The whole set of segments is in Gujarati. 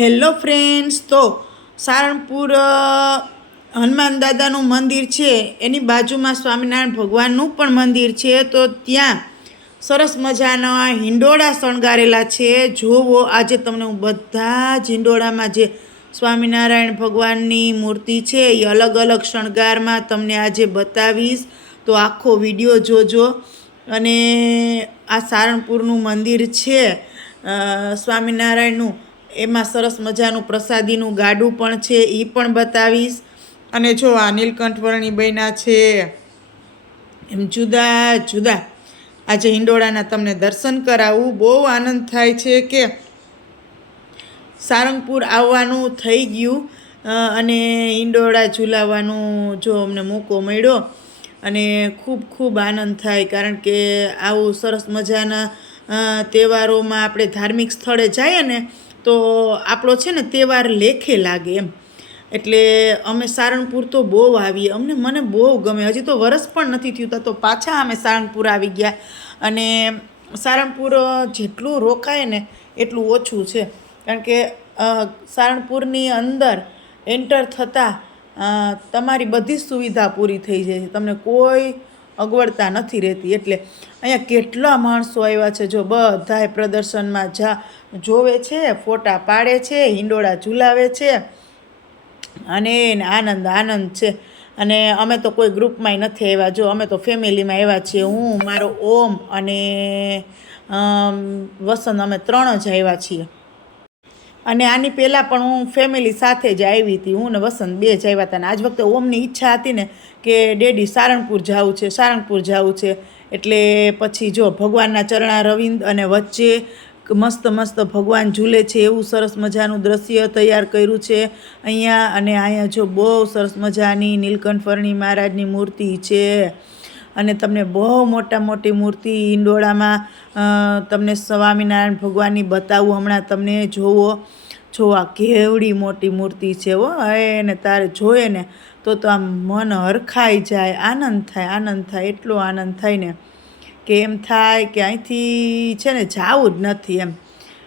હેલો ફ્રેન્ડ્સ, તો સારણપુર હનુમાન દાદાનું મંદિર છે. એની બાજુમાં સ્વામિનારાયણ ભગવાનનું પણ મંદિર છે. તો ત્યાં સરસ મજાના હિંડોળા શણગારેલા છે. જોવો, આજે તમને હું બધા જ હિંડોળામાં જે સ્વામિનારાયણ ભગવાનની મૂર્તિ છે, એ અલગ અલગ શણગારમાં તમને આજે બતાવીશ. તો આખો વીડિયો જોજો. અને આ સારણપુરનું મંદિર છે. સ્વામિનારાયણનું એમાં સરસ મજાનું પ્રસાદીનું ગાડું પણ છે એ પણ બતાવીશ. અને જો આ નીલકંઠ વર્ણી છે, એમ જુદા જુદા. આજે હિંડોળાના તમને દર્શન કરાવું. બહુ આનંદ થાય છે કે સારંગપુર આવવાનું થઈ ગયું અને હિંડોળા ઝુલાવવાનું જો અમને મોકો મળ્યો, અને ખૂબ ખૂબ આનંદ થાય, કારણ કે આવું સરસ મજાના તહેવારોમાં આપણે ધાર્મિક સ્થળે જઈએ ને તો આપણો છે ને તહેવાર લેખે લાગે એમ. એટલે અમે સારણપુર તો બહુ આવીએ. અમને, મને બહુ ગમે. હજી તો વરસ પણ નથી થયું તા પાછા અમે સારણપુર આવી ગયા. અને સારણપુર જેટલું રોકાય ને એટલું ઓછું છે. કારણ કે સારણપુરની અંદર એન્ટર થતાં તમારી બધી સુવિધા પૂરી થઈ જાય છે. તમને કોઈ અગવડતા નથી રહેતી. એટલે અહીંયા કેટલા માણસો આવ્યા છે? જો બધાએ પ્રદર્શનમાં જા, જોવે છે, ફોટા પાડે છે, હિંડોળા ઝુલાવે છે અને આનંદ આનંદ છે. અને અમે તો કોઈ ગ્રુપમાંય નથી આવ્યા. જો અમે તો ફેમિલીમાં આવ્યા છીએ. હું, મારો ઓમ અને વસંત, અમે ત્રણ જ આવ્યા છીએ. અને આની પહેલાં પણ હું ફેમિલી સાથે જ આવી હતી. હું ને વસંત બે જ આવ્યા હતા ને આજ વખતે ઓમની ઈચ્છા હતી ને કે ડેડી સારણપુર જવું છે સારણપુર જવું છે. એટલે પછી જો ભગવાનના ચરણા રવિંદ અને વચ્ચે મસ્ત મસ્ત ભગવાન ઝૂલે છે, એવું સરસ મજાનું દ્રશ્ય તૈયાર કર્યું છે. અહીંયા અને અહીંયા જો બહુ સરસ મજાની નીલકંઠ ફરણી મહારાજની મૂર્તિ છે. અને તમને બહુ મોટા મોટી મૂર્તિ ઈંડોળામાં તમને સ્વામિનારાયણ ભગવાનની બતાવું હમણાં તમને જોવો. જો આ કેવડી મોટી મૂર્તિ છે હો, એને તારે જોઈએ ને તો તો આમ મન હરખાઈ જાય, આનંદ થાય આનંદ થાય, એટલો આનંદ થાય ને કે એમ થાય કે અહીંથી છે ને જાવું જ નથી એમ.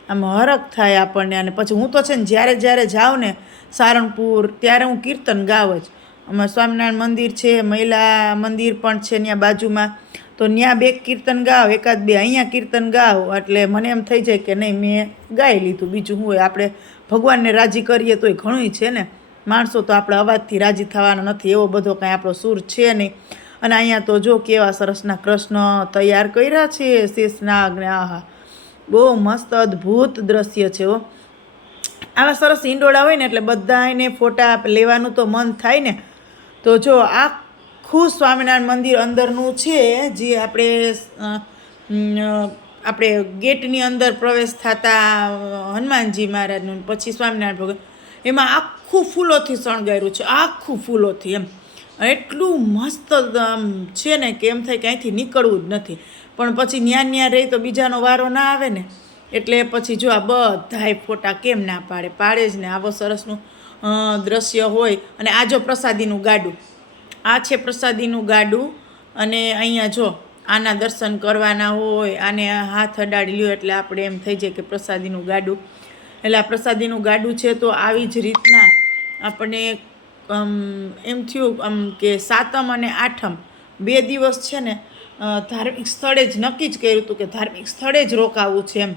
આમ હરખ થાય આપણને. અને પછી હું તો છે ને જ્યારે જ્યારે જાઉં ને સારણપુર, ત્યારે હું કીર્તન ગાઉં જ. અમારે સ્વામિનારાયણ મંદિર છે, મહિલા મંદિર પણ છે ત્યાં બાજુમાં. તો ત્યાં બે કીર્તન ગાવ એકાદ બે અહીંયા કીર્તન ગાવ એટલે મને એમ થઈ જાય કે નહીં, મેં ગાઈ લીધું. બીજું હું આપણે ભગવાનને રાજી કરીએ તોય ઘણું છે ને. માણસો તો આપણે અવાજથી રાજી થવાના નથી, એવો બધો કાંઈ આપણો સૂર છે નહીં. અને અહીંયા તો જો કેવા સરસના કૃષ્ણ તૈયાર કર્યા છે શેષનાગ ને આહા. બહુ મસ્ત અદ્ભુત દ્રશ્ય છે હો. આવા સરસ ઈંડોળા હોય ને, એટલે બધાને ફોટા લેવાનું તો મન થાય ને. તો જો આખું સ્વામિનારાયણ મંદિર અંદરનું છે, જે આપણે આપણે ગેટની અંદર પ્રવેશ થતા હનુમાનજી મહારાજનું, પછી સ્વામિનારાયણ ભગવાન, એમાં આખું ફૂલોથી શણગાર્યું છે, આખું ફૂલોથી એમ. એટલું મસ્ત છે ને કે એમ થાય કે અહીંથી નીકળવું જ નથી. પણ પછી ન્યા ન્યા રહી તો બીજાનો વારો ના આવે ને, એટલે પછી જો આ બધાય ફોટા કેમ ના પાડે? પાડે જ ને. આવો સરસનું દ્રશ્ય હોય અને આ જો પ્રસાદીનું ગાડું. આ છે પ્રસાદીનું ગાડું અને અહીંયા જો આના દર્શન કરવાના હોય, આને હાથ અડાડી લ્યો એટલે આપણે એમ થઈ જાય કે પ્રસાદીનું ગાડું. એટલે આ પ્રસાદીનું ગાડું છે તો આવી જ રીતના આપણે એમ થયું આમ કે સાતમ અને આઠમ બે દિવસ છે ને ધાર્મિક સ્થળે જ નક્કી જ કર્યું હતું કે ધાર્મિક સ્થળે જ રોકાવું છે એમ.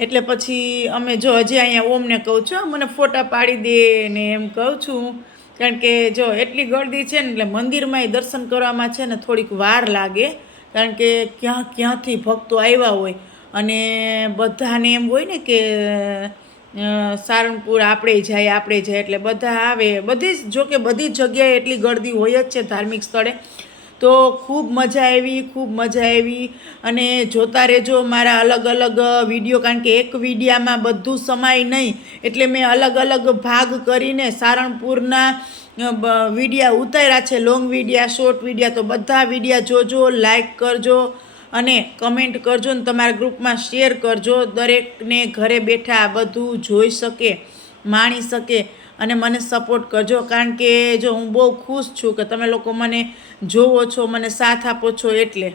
એટલે પછી અમે જો હજી અહીંયા ઓમને કહું છું મને ફોટા પાડી દે ને એમ કહું છું. કારણ કે જો એટલી ગળદી છે ને, એટલે મંદિરમાંય દર્શન કરવામાં છે ને થોડીક વાર લાગે. કારણ કે ક્યાં, ક્યાંથી ભક્તો આવ્યા હોય. અને બધાને એમ હોય ને કે સારણપુર આપણે જાય આપણે જાય, એટલે બધા આવે. બધી જ કે બધી જગ્યાએ એટલી ગળદી હોય જ છે ધાર્મિક સ્થળે. તો ખૂબ મજા આવી, ખૂબ મજા આવી. અને જોતા રહેજો મારા અલગ અલગ વીડિયો, કારણ કે એક વિડીયામાં બધું સમાય નહીં. એટલે મેં અલગ અલગ ભાગ કરીને સારણપુરના વિડીયા ઉતાર્યા છે. લોંગ વિડીયા શોર્ટ વિડીયા, તો બધા વિડીયા જોજો લાઈક કરજો અને કમેન્ટ કરજો ને તમારા ગ્રુપમાં શેર કરજો. દરેકને ઘરે બેઠા બધું જોઈ શકે, માણી શકે. અને મને સપોર્ટ કરજો. કારણ કે જો હું બહુ ખુશ છું કે તમે લોકો મને જોવો છો, મને સાથ આપો છો એટલે.